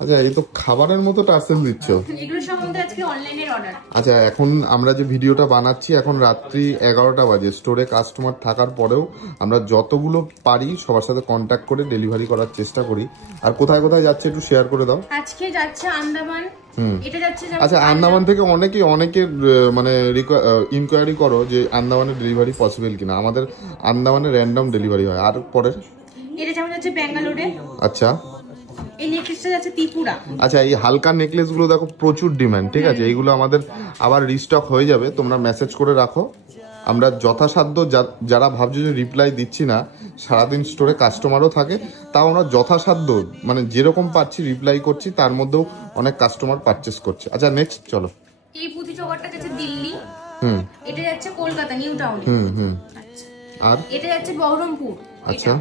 আচ্ছা, এই তো খাবারের মতো টার্সেল দিচ্ছ। এগুলো সব আমাদের আজকে অনলাইনের অর্ডার। আচ্ছা, এখন আমরা যে ভিডিওটা বানাচ্ছি এখন রাত্রি 11টা বাজে। স্টোরে কাস্টমার থাকার পরেও আমরা যতগুলো পারি সবার সাথে কন্ট্যাক্ট করে ডেলিভারি করার চেষ্টা করি। আর কোথায় কোথায় যাচ্ছে একটু শেয়ার করে দাও। আজকে যাচ্ছে আন্দামান, এটা যাচ্ছে। আচ্ছা, আন্দামান থেকে অনেকে মানে ইনকোয়ারি করো যে আন্দামানের ডেলিভারি পসিবল কিনা। আমাদের আন্দামানে র্যান্ডম ডেলিভারি হয়। আর পরের এটা যেমন যাচ্ছে ব্যাঙ্গালোরে। আচ্ছা, এই নেকলেসটা যাচ্ছে ত্রিপুরা। আচ্ছা, এই হালকা নেকলেস গুলো দেখো প্রচুর ডিমান্ড, ঠিক আছে। এইগুলো আমাদের আবার রিস্টক হয়ে যাবে, তোমরা মেসেজ করে রাখো। আমরা যথাসাধ্য, যারা ভাবছো যে রিপ্লাই দিচ্ছি না, সারাদিন স্টোরে কাস্টমারও থাকে, তাও আমরা যথাসাধ্য মানে যেরকম পাচ্ছি রিপ্লাই করছি, তার মধ্যেও অনেক কাস্টমার পারচেস করছে। আচ্ছা, নেক্সট চলো। এই পুঁথি চৌকারটা যাচ্ছে দিল্লি, এটা যাচ্ছে কলকাতা নিউ টাউনে। আচ্ছা, আর এটা যাচ্ছে বহরমপুর। আচ্ছা,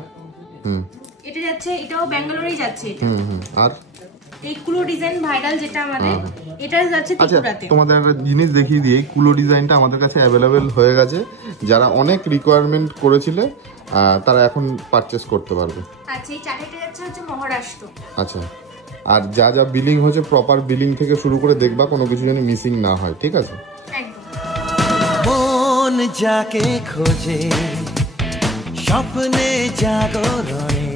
এটা যাচ্ছে, এটাও ব্যাঙ্গালোরেই যাচ্ছে এটা। আর এই কুলো ডিজাইন ভাইরাল যেটা আমাদের, এটা যাচ্ছে ত্রিপুরাতে। তোমাদের একটা জিনিস দেখিয়ে দিই, কুলো ডিজাইনটা আমাদের কাছে অ্যাভেলেবেল হয়ে গেছে। যারা অনেক রিকোয়ারমেন্ট করেছিলে তারা এখন পারচেস করতে পারবে। আচ্ছা, এই চাটাইটা যাচ্ছে মহারাষ্ট্র। আচ্ছা, আর যা যা বিলিং হয়েছে প্রপার বিলিং থেকে শুরু করে দেখবা কোনো কিছু যেন মিসিং না হয়, ঠিক আছে। মন যাকে খোঁজে স্বপ্নে জাগরণে